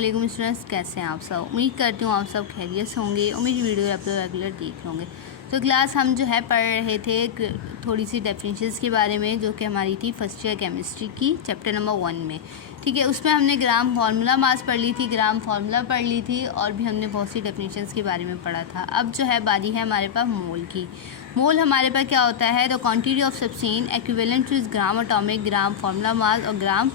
वालेकुम स्टूडेंट्स, कैसे हैं आप सब। उम्मीद करती हूँ आप सब खैरियत से होंगे और मेरी वीडियो आप लोग रेगुलर देख होंगे। तो क्लास हम जो है पढ़ रहे थे थोड़ी सी डेफिनेशंस के बारे में, जो कि हमारी थी फर्स्ट ईयर केमिस्ट्री की चैप्टर नंबर 1 में। ठीक है, उसमें हमने ग्राम फार्मूला मास पढ़ ली थी, ग्राम फार्मूला पढ़ ली थी और भी हमने बहुत सी डेफिनेशंस के बारे में पढ़ा था। अब जो है बारी है हमारे पास मोल की। मोल हमारे पास क्या होता है, the quantity of substance equivalent to gram atomic, gram formula mass और gram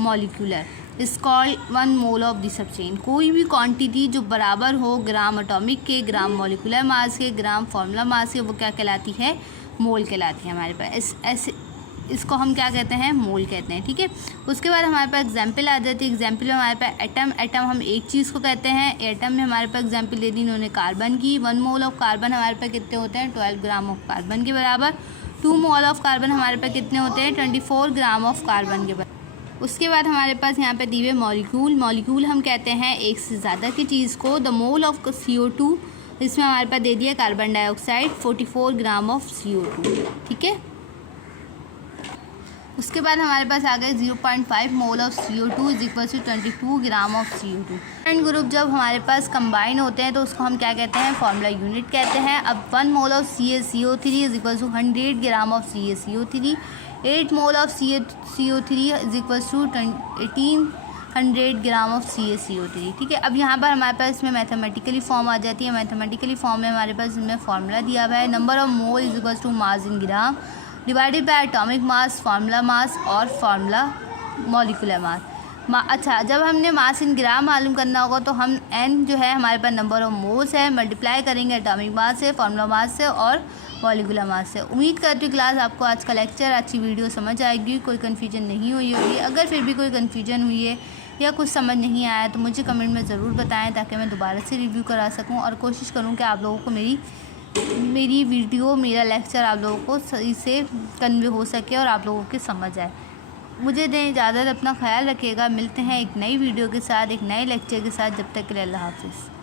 molecular is called 1 mole of the substance. कोई भी क्वांटिटी जो बराबर हो ग्राम एटॉमिक के, ग्राम मॉलिक्यूलर मास के, ग्राम फार्मूला मास के, वो क्या कहलाती है, मोल कहलाती है हमारे पास। ऐसे इसको हम क्या कहते हैं, मोल कहते हैं। ठीक है, उसके बाद हमारे पास एग्जाम्पल आ जाती है। एग्जाम्पल में हमारे पास एटम, एटम हम एक चीज़ को कहते हैं। एटम में हमारे पास एग्जाम्पल दे दी इन्होंने कार्बन की। 1 मोल ऑफ कार्बन हमारे पास कितने होते हैं, 12 ग्राम ऑफ कार्बन के बराबर। 2 मोल ऑफ कार्बन हमारे पास कितने होते हैं, 24 ग्राम ऑफ कार्बन के बराबर। उसके बाद हमारे पास यहाँ पे दी हुए मॉलिक्यूल। मॉलिक्यूल हम कहते हैं एक से ज़्यादा की चीज़ को। द मोल ऑफ CO2, इसमें हमारे पास दे दिया carbon dioxide 44 gram of CO2। ठीक है, उसके बाद हमारे पास आ गए 0.5 mole of CO2 is equal to 22 gram of CO2। Friend group जब हमारे पास कंबाइन होते हैं तो उसको हम क्या कहते हैं, फार्मूला यूनिट कहते हैं। अब 1 mole of CaCO3 is equal to 100 gram of CaCO3। 8 mole of CO3 is equal to 1800 gram of CaCO3। ठीक है, अब यहाँ पर हमारे पास इसमें मैथमेटिकली फॉर्म आ जाती है। मैथमेटिकली फॉर्म में हमारे पास इसमें फार्मूला दिया हुआ है, number of mole is equal to mass in gram divided by atomic mass, formula mass और फार्मूला मॉलिक्यूलर मास। अच्छा, जब हमने मास इन ग्राम मालूम करना होगा तो हम n जो है हमारे पास नंबर ऑफ मोल्स है, मल्टीप्लाई करेंगे एटॉमिक मास से, फार्मूला मास से और मॉलिक्यूलर मास से। उम्मीद करती हूँ क्लास आपको आज का लेक्चर, अच्छी वीडियो समझ आएगी, कोई कन्फ्यूजन नहीं हुई होगी। अगर फिर भी कोई कन्फ्यूजन हुई है या कुछ समझ नहीं आया तो मुझे कमेंट में ज़रूर बताएं, ताकि मैं दोबारा से रिव्यू करा सकूँ और कोशिश करूँ कि आप लोगों को मेरी वीडियो, मेरा लेक्चर आप लोगों को सही से कन्वे हो सके और आप लोगों के समझ आए। मुझे दें इजाज़त, अपना ख्याल रखिएगा। मिलते हैं एक नई वीडियो के साथ, एक नए लेक्चर के साथ। जब तक के लिए अल्लाह हाफ़िज़।